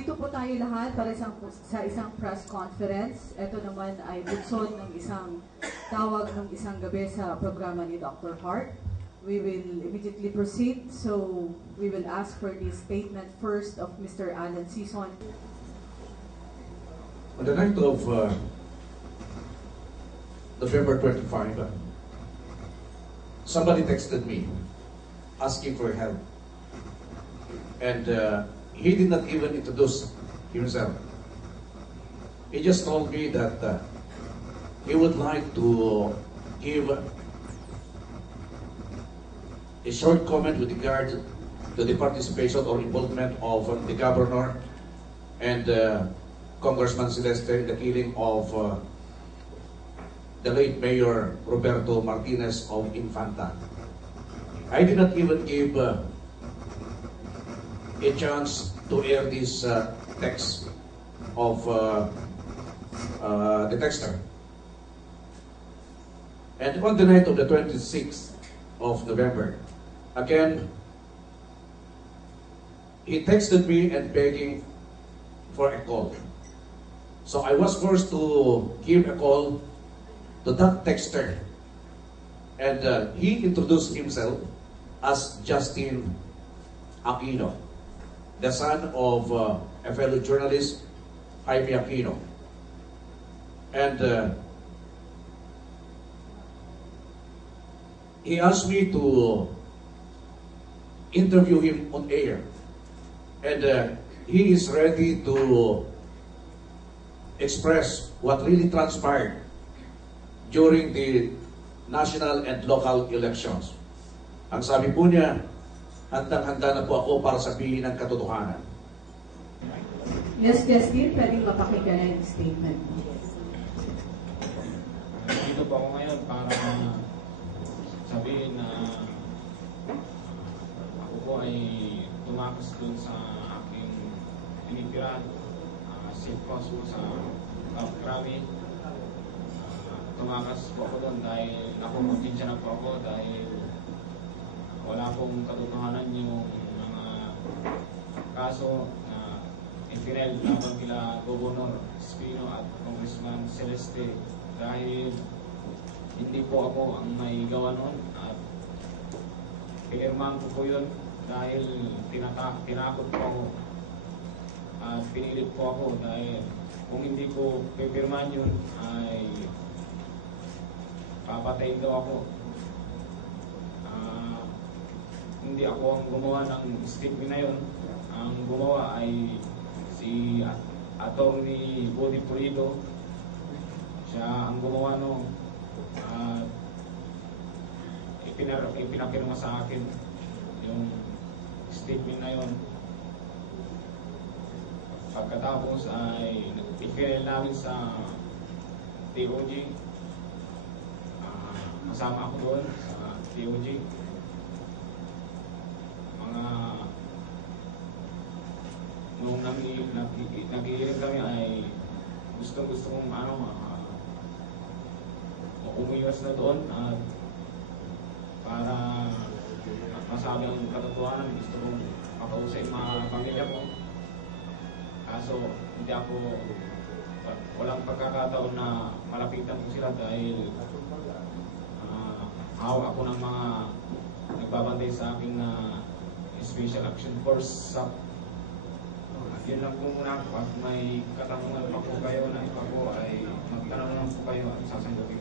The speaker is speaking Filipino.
nandito po tayo lahat para isang, sa isang press conference. Ito naman ay bunsod ng isang tawag ng isang gabi sa programa ni Dr. Hart. We will immediately proceed. So we will ask for the statement first of Mr. Alan Sison. On the night of uh, November 25, uh, somebody texted me asking for help. And uh, he did not even introduce himself. He just told me that uh, he would like to give a short comment with regard to the participation or involvement of the governor and uh, Congressman Celeste in the killing of uh, the late Mayor Roberto Martinez of Infanta. I did not even give uh, a chance to air this uh, text of uh, uh, the texter. And on the night of the 26th of November, again, he texted me and begging for a call. So I was forced to give a call to that texter. And uh, he introduced himself as Justin Aquino, the son of uh, a fellow journalist, Jaime Aquino. And uh, he asked me to interview him on air. And uh, he is ready to express what really transpired during the national and local elections. Ang sabi po niya, handang-handa na po ako para sabihin ang katotohanan. Yes, Justin, pwedeng mapakinggan yung statement. Dito po ako ngayon para sabihin na ako po ay tumakas dun sa aking tinitiran. Uh, St. Cosmo sa Camp Crami. Ah, tumakas po ako doon dahil ako konsensya na po ako dahil wala pong katotohanan yung mga kaso na ipinel laban kila Governor Espino at Congressman Celeste. Dahil hindi po ako ang may gawa noon at pinirmahan ko po yun dahil tinata tinakot po ako at pinilit po ako dahil kung hindi ko pipirmahan yun ay papatayin daw ako hindi ako ang gumawa ng statement na yun. Ang gumawa ay si At- Attorney Body Pulido. Siya ang gumawa no at ipinar ipinapirma sa akin yung statement na yun. Pagkatapos ay i-file namin sa TOG Ah, kasama ako doon sa gusto gusto kong ano uh, umuiwas na doon at para masabi ang katotohanan gusto kong makausay mga pamilya ko. Kaso hindi ako walang pagkakataon na malapitan ko sila dahil uh, hawak ako ng mga nagbabantay sa akin na Special Action Force SAP yun lang po muna at may katanungan pa po kayo na iba po ay magtanong lang po kayo at sasagutin.